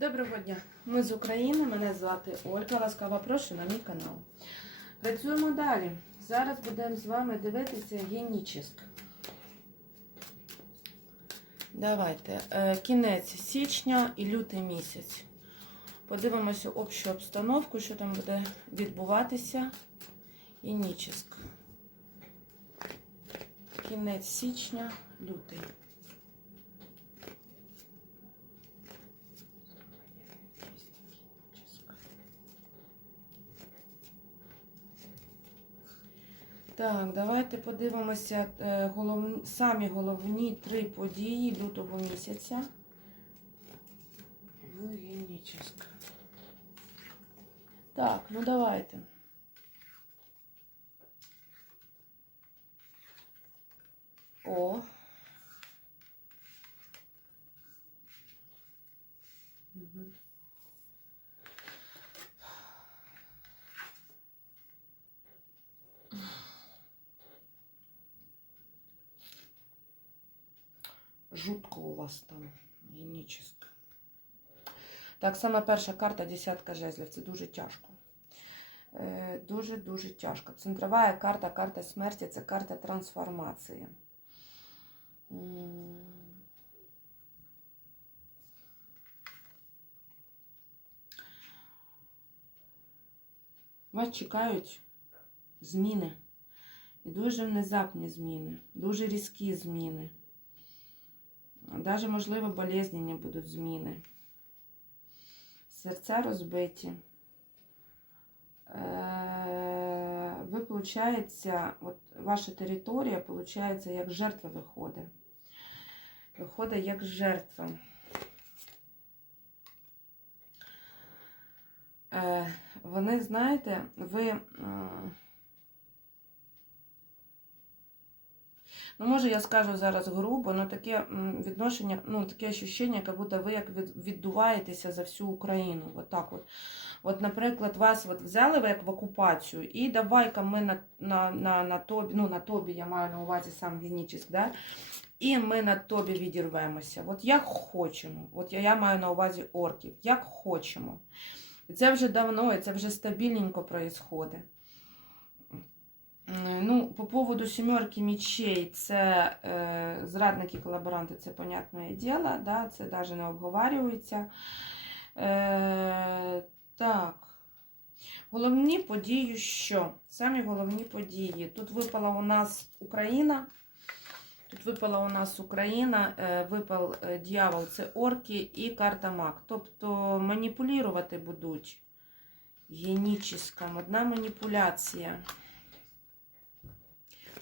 Доброго дня! Ми з України. Мене звати Ольга. Ласкаво прошу на мій канал. Працюємо далі. Зараз будемо з вами дивитися генічиск. Давайте. Е, Кінець січня і лютий місяць. Подивимося общу обстановку, що там буде відбуватися. Генічиск. Кінець січня, лютий. Так, давайте подивимося е, голов... самі головні три події лютого місяця. Геніческа. Так, ну давайте. О. Угу. Жутко у вас там геніческа. Так, саме перша карта десятка жезлів. Це дуже тяжко. Дуже-дуже тяжко. Центрова карта, карта смерті це карта трансформації. Вас чекають зміни. І дуже внезапні зміни, дуже різкі зміни. Даже, можливо, болезненні будуть зміни. Серця розбиті. Е, Ви, виходить, от ваша територія, виходить, як жертва виходить. Виходить як жертва. Е, Вони, знаєте, ви. Ну, може, я скажу зараз грубо, але таке відношення, ну, таке ощущення, як будто ви як віддуваєтеся за всю Україну. От так от. От, наприклад, вас от взяли ви як в окупацію, і давай-ка ми на, на, на, на тобі, ну на тобі я маю на увазі сам Генічіс, да? і ми на тобі відірвемося. От як хочемо. От я, я маю на увазі орків, як хочемо. Це вже давно, це вже стабільненько проїсходить. Ну, по поводу сімерки мечей, це е, зрадники, колаборанти, це понятне діло, да, це навіть не обговорюється. Е, так. Головні події що? Самі головні події. Тут випала у нас Україна. Тут випала у нас Україна, е, випав е, дьявол, це орки і карта маг. Тобто маніпулювати будуть генічіском. Одна маніпуляція.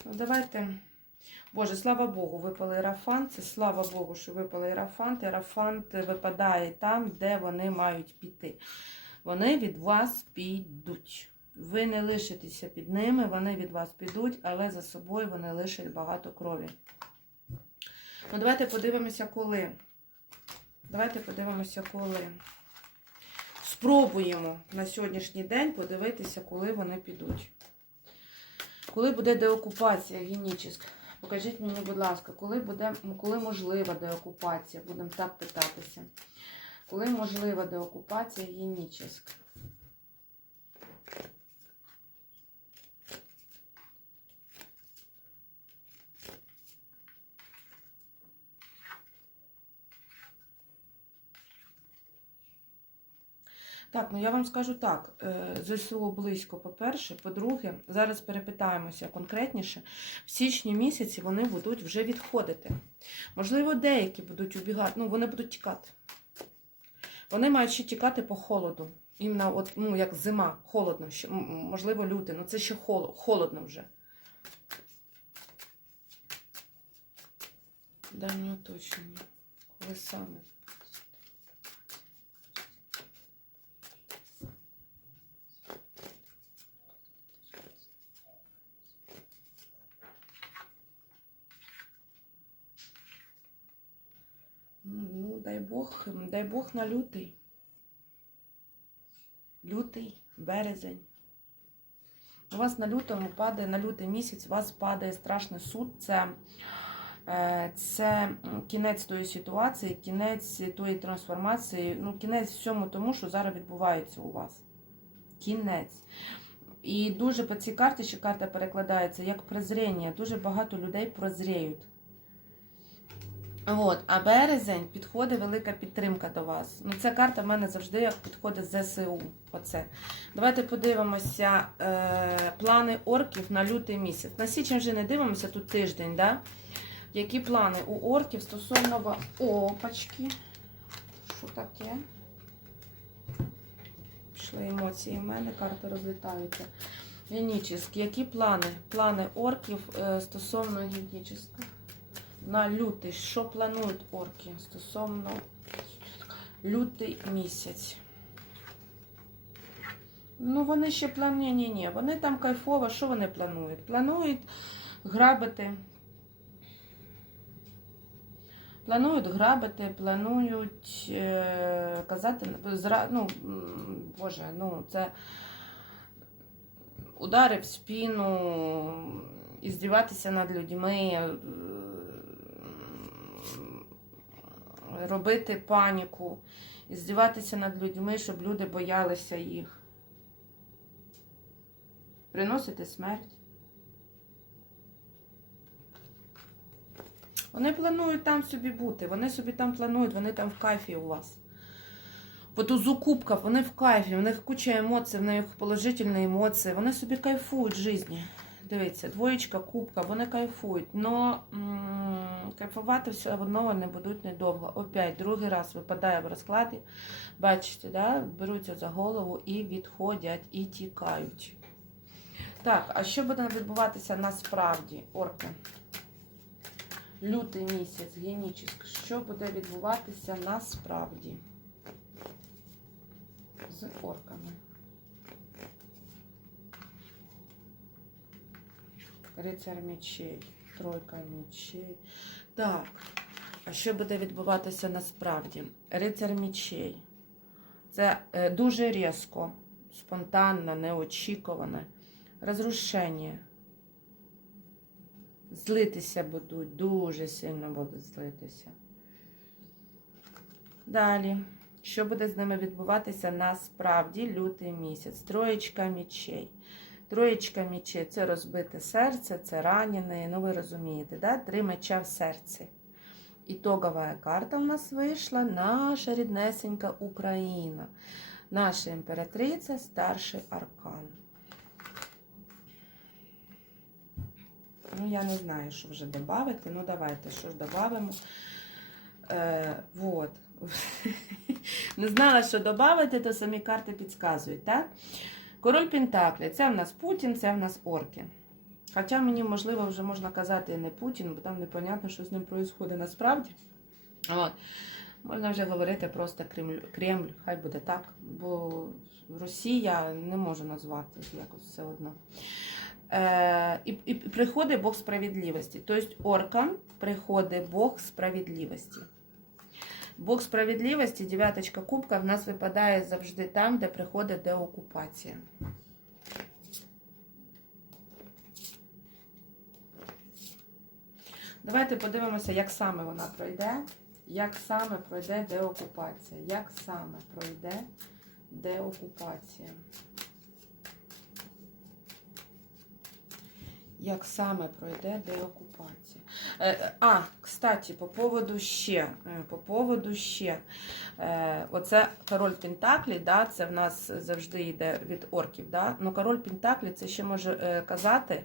Ну, давайте. Боже, слава Богу, випали ерафант. Це слава Богу, що випали ерафант. Ерафант випадає там, де вони мають піти. Вони від вас підуть. Ви не лишитеся під ними, вони від вас підуть, але за собою вони лишать багато крові. Ну, давайте подивимося, коли. Давайте подивимося, коли. Спробуємо на сьогоднішній день подивитися, коли вони підуть. Коли буде деокупація Генічиск? Покажіть мені, будь ласка, коли буде, коли можлива деокупація? Будемо так питатися. Коли можлива деокупація генічіsk? Так, ну я вам скажу так. е, ЗСУ близько, по-перше. По-друге, зараз перепитаємося конкретніше. В січні місяці вони будуть вже відходити. Можливо, деякі будуть убігати, ну вони будуть тікати. Вони мають ще тікати по холоду. Іменно, от, ну, як зима, холодно, ще, можливо, люди, ну це ще холодно вже. Дай мені уточнення. Коли саме? Ну, дай Бог, дай Бог на лютий. Лютий, березень. У вас на лютому падає, на лютий місяць у вас падає страшний суд. Це Е, Це кінець тої ситуації, кінець тої трансформації, ну, кінець всьому тому, що зараз відбувається у вас. Кінець. І дуже по цій карті, ще карта перекладається як презріння. Дуже багато людей прозріють. От, а березень підходить велика підтримка до вас. Ну, ця карта в мене завжди як підходить ЗСУ. Оце. Давайте подивимося е, плани орків на лютий місяць. На січень вже не дивимося, тут тиждень, да? Які плани у орків стосовно опачки? Що таке? Пішли емоції в мене, карти розлітаються. Генічіски. Які плани? Плани орків е, стосовно генічіска? На лютий. Що планують орки стосовно лютий місяць? Ну, вони ще планують. Ні, ні, вони там кайфово. Що вони планують? Планують грабити. Планують грабити, планують е, казати, ну, Боже, ну це удари в спину, іздіватися над людьми, е, робити паніку, іздіватися над людьми, щоб люди боялися їх. Приносити смерть. Вони планують там собі бути, вони собі там планують, вони там в кайфі у вас. От у зукупках, вони в кайфі, в них куча емоцій, в них положительні емоції, вони собі кайфують в житті. Дивіться, двоєчка, кубка, вони кайфують. М- кайфувати все одно вони будуть недовго. Опять, другий раз випадає в розкладі. Бачите, да? беруться за голову і відходять, і тікають. Так, а що буде відбуватися насправді, орки? Лютий місяць, генічний. Що буде відбуватися насправді з орками? Рицар мечей, тройка мечей. Так, а що буде відбуватися насправді? Рицар мечей. Це е, дуже різко, спонтанно, неочікуване. Розрушення. Злитися будуть, дуже сильно будуть злитися. Далі. Що буде з ними відбуватися насправді лютий місяць? Троєчка мічей. Троєчка мічей це розбите серце, це ранене. Ну, ви розумієте, да? три меча в серці. Ітогова карта в нас вийшла наша ріднесенька Україна. Наша імператриця, старший аркан. Ну, я не знаю, що вже додати. Ну, давайте, що ж додамо. Е, вот. Не знала, що додати, то самі карти підказують, так? Король Пентаклі. Це в нас Путін, це в нас орки. Хоча мені, можливо, вже можна казати і не Путін, бо там непонятно, що з ним відбувається насправді. От. Можна вже говорити просто Кремль, Кремль, хай буде так, бо Росія не можу назвати якось все одно. Е, і, і приходить Бог справедливості. Тобто оркам приходить Бог справедливості. Бог справедливості, дев'яточка кубка, в нас випадає завжди там, де приходить деокупація. Давайте подивимося, як саме вона пройде. Як саме пройде деокупація. Як саме пройде деокупація. Як саме пройде деокупація? Е, а, кстати, по поводу ще. е, По поводу ще. Е, оце король Пентаклі, да, це в нас завжди йде від орків. Да? Ну, король Пентаклі це ще може казати,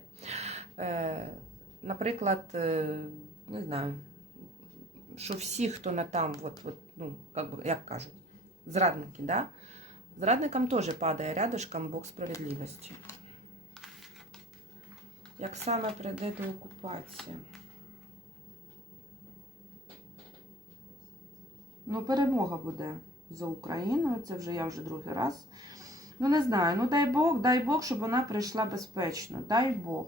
наприклад, не знаю, що всі, хто на там, от, от, ну, як кажуть, зрадники, да? зрадникам теж падає рядышком Бог справедливості. Як саме прийде до окупації? Ну, перемога буде за Україною. Це вже я вже другий раз. Ну, не знаю. Ну, дай Бог, дай Бог, щоб вона прийшла безпечно. Дай Бог.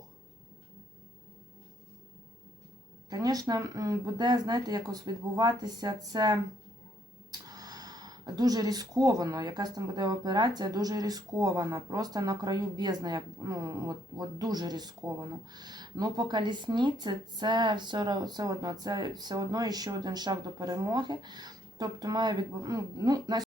Звісно, буде, знаєте, якось відбуватися це дуже ризиковано. Якась там буде операція дуже ризикована. Просто на краю бездни, як, ну, от, от дуже ризиковано. Ну, по колісниці це все, все одно, це все одно ще один шаг до перемоги. Тобто має відбу... ну, ну, на